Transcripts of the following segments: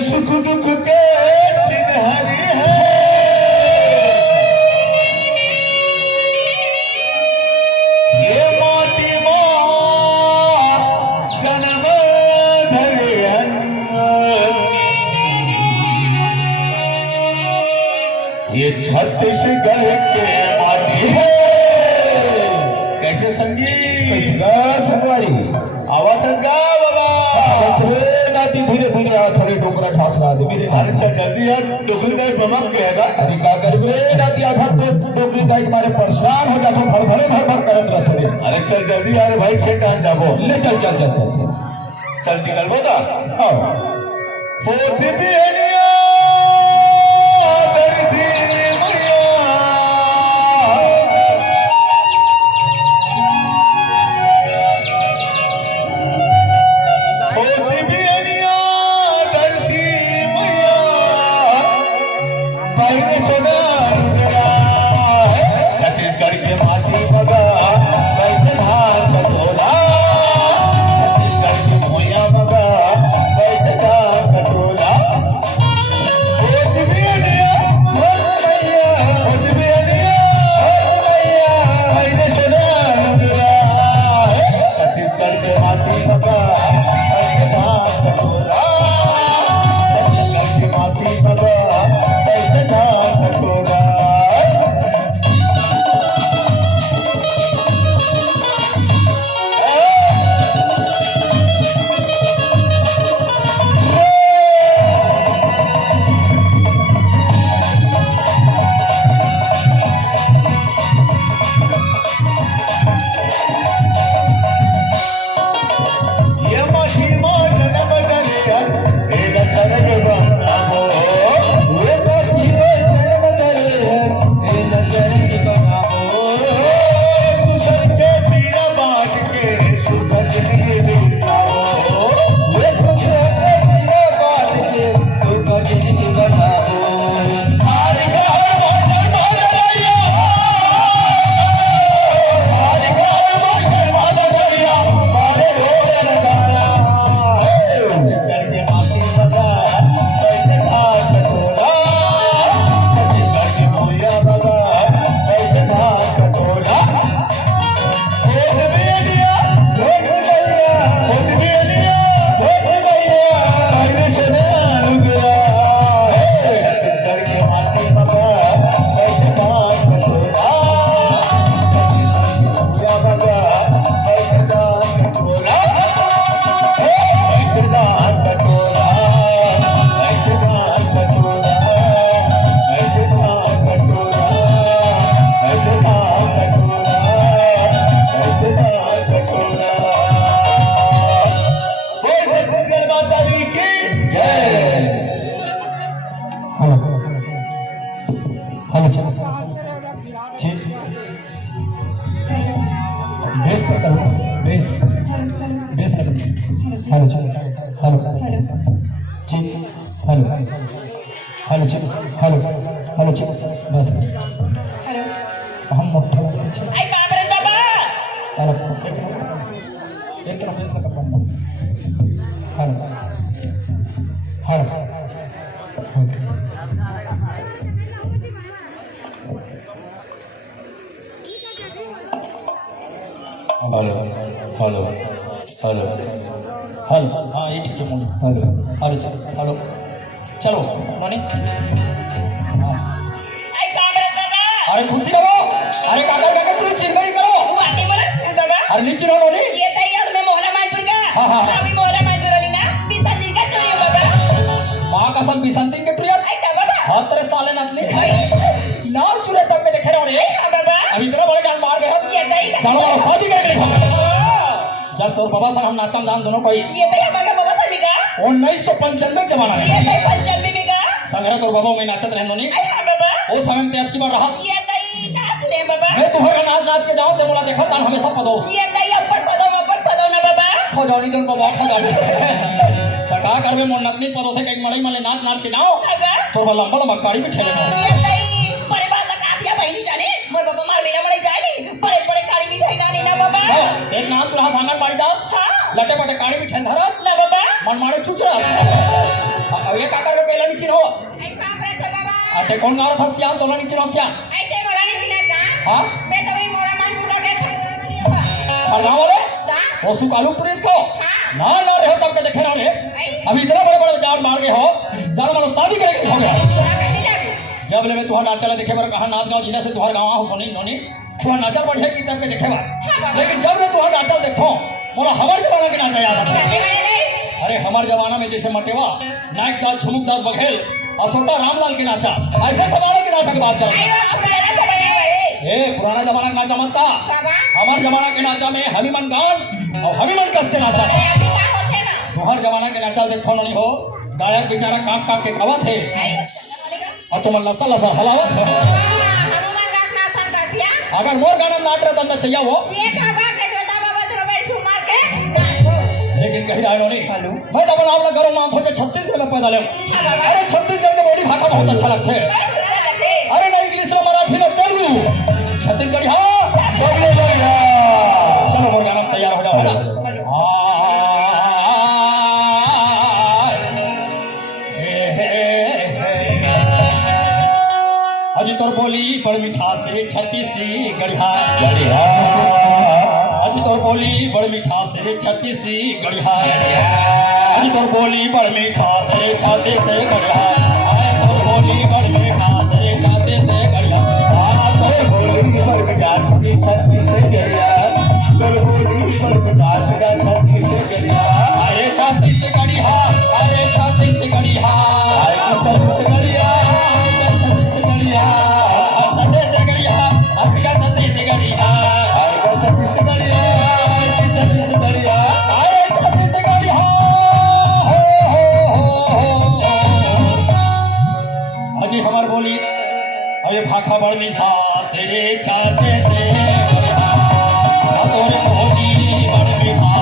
सुख दुख के चिन्हरी है, ये माटी मां जन्म धरे ये छत्तीसगढ़ के माटी है। कैसे संगीत संगवारी आवाज गा बाबा धीरे धीरे थोड़े डोकरा ठास रहा दे मेरे। अरे चल जल्दी यार, डोकरी दाई बमक गएगा। अरे का करबे नाती आधा तो डोकरी दाई मारे परेशान हो जातो, भर भर करत रहते। अरे चल जल्दी यार भाई, खेत आ जाबो। ले चल चल चल चल निकलबो दा। हां होती भी एनिया दर्दी मैया, होती भी छत्तीसगढ़ के माटी मगा कैसे धान कटोरा, छत्तीसगढ़ की भूया मगा कैसे धान कटोरा। छत्तीसगढ़ के माटी मगा कैसे धान कटोरा, छत्तीसगढ़ की माटी मगा कैसे धान कटोरा। हेलो चलो बस हेलो हम मोठा छे आई बाप रे बाबा हेलो एक तरफ फेस लगा पड़ना hello hello hello hello hello hello हाँ ये ठीक है मोनी हेलो हेलो चलो हेलो चलो मोनी अरे खुशी रहो अरे काका काका तू चिंता नहीं करो बातें बोला बाबा अरे नीचे नो नी ये तई अब मैं मोहरा मानपुर का हाँ, हाँ, हाँ। अभी मोहरा मानपुर वाली ना बिसंती का चोरी बाबा माँ कसम बिसंती के टुरिया आई ता बाबा हाथ तेरे साले नतली नाव चुरे तक में देखे रहो रे हां बाबा अभी इतना बड़े जान मार गए ये तई चलो वाला शादी करके दिखाओ जब तोर बाबा संग हम नाचम जान दोनों कोई ये तई हमारा बाबा सभी का 1995 जमाना ये है तई पंचमी में का संग्रह तोर बाबा में नाचत रहे नोनी आई हां बाबा वो समय में तेज की बार रहा ये तई नाच रे बाबा मैं तुम्हारा नाच नाच के जाऊं ते बोला देखा तान हमेशा पदो ये तई अपर पदो ना बाबा हो जानी तुम बाबा खा जानी टका करवे मोर नतनी पदो से कई मड़ई मले नाच नाच के जाओ बाबा तोर लंबा लंबा गाड़ी में ठेले ये तई बड़े बात लगा दिया बहनी जाने मोर बाबा मार मेला मड़ई जानी बड़े बड़े गाड़ी में जाई ना ना बाबा एक नाम तुरा सांगन पाड़ी दा हां लटे पटे गाड़ी में ठेल धरा ना बाबा मन मारे चुचरा अब ये काकर के केला नीचे हो आई बाप रे तो बाबा अते कौन गा रहा था श्याम तोला नीचे हो श्याम आई ते मोरा नहीं चिना का हां मैं तो भी मोरा मानपुर का के और गांव वाले का वो सुकालू पुलिस को हां ना ना रहे तब के देखे रहे अभी इतना बड़े बड़े जान मार गए हो जान मारो शादी करके हो गया जब ले मैं तुहार नाचला देखे बार कहां नाच गांव जिला से तुहार गांव हो सोनी नोनी तुहार नाचल बढ़िया की तब के देखे बार लेकिन जब ले तुहार नाचल देखो मोरा हमार जमाना के नाचा याद आता अरे हमार जमाना में जैसे मटेवा नायक दास झुमुक दास बघेल असोटा रामलाल के नाचा ऐसे जमाने के नाचा की बात कर ए पुराना जमाना का नाचा मत था हमार जमाना के नाचा में हमी मन गान और हमी मन कस के नाचा तुहार जमाना के नाचा देखो नहीं हो गायक बेचारा कांप कांप के गावत है और तुम लसा लसा हलावत हो अगर मोर गाना नाट रहा तो चाहिए वो लेकिन कहीं रहा नहीं मैं तो अपना अपना गरम मांग हो छत्तीसगढ़ में पैदा ले अरे छत्तीसगढ़ के बोली भाषा बहुत अच्छा लगते है अरे नहीं इंग्लिश में मराठी में तेलुगु छत्तीसगढ़ी हाँ चलो मोर गाना तैयार हो जाओ अजी तोर बोली बड़ मीठा से छत्तीसी गढ़िया अजी तोर बोली बड़ मीठा से छत्तीसी गढ़िया अजी तोर बोली बड़ मीठा से छाती से गढ़िया तोर बोली बड़ मीठा से छाती से गढ़िया तोर बोली बड़ मीठा से छत्ती से गढ़िया तोर बोली बड़ मीठा से छत्ती से गढ़िया अरे छाती से गढ़िया अरे छाती से गढ़िया छत्ती से गढ़िया अजी हमार बोली अरे भाखा बड़ मिठा से रे छाते से तोर बोली बड़ मिठा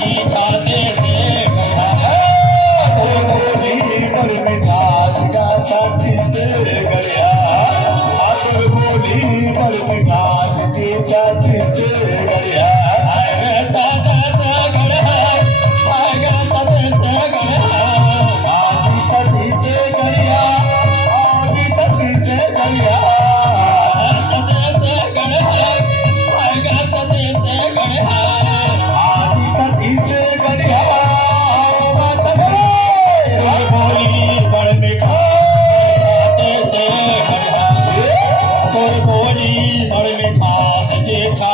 जी छाते से तोर बोली बड़ मिठा का छाती से गड़िया तोर बोली बड़ मिठा जी छाती से गड़िया आए सादा सा गड़हा आएगा सदे से गड़हा आजी छाती से गड़िया आजी छाती से गड़िया सदे से गड़हा आएगा सदे से गड़हा आजी छाती से गड़िया बात बोले बोली बड़ मिठा छाती से गड़हा तोर बोली बड़ मिठा जे छा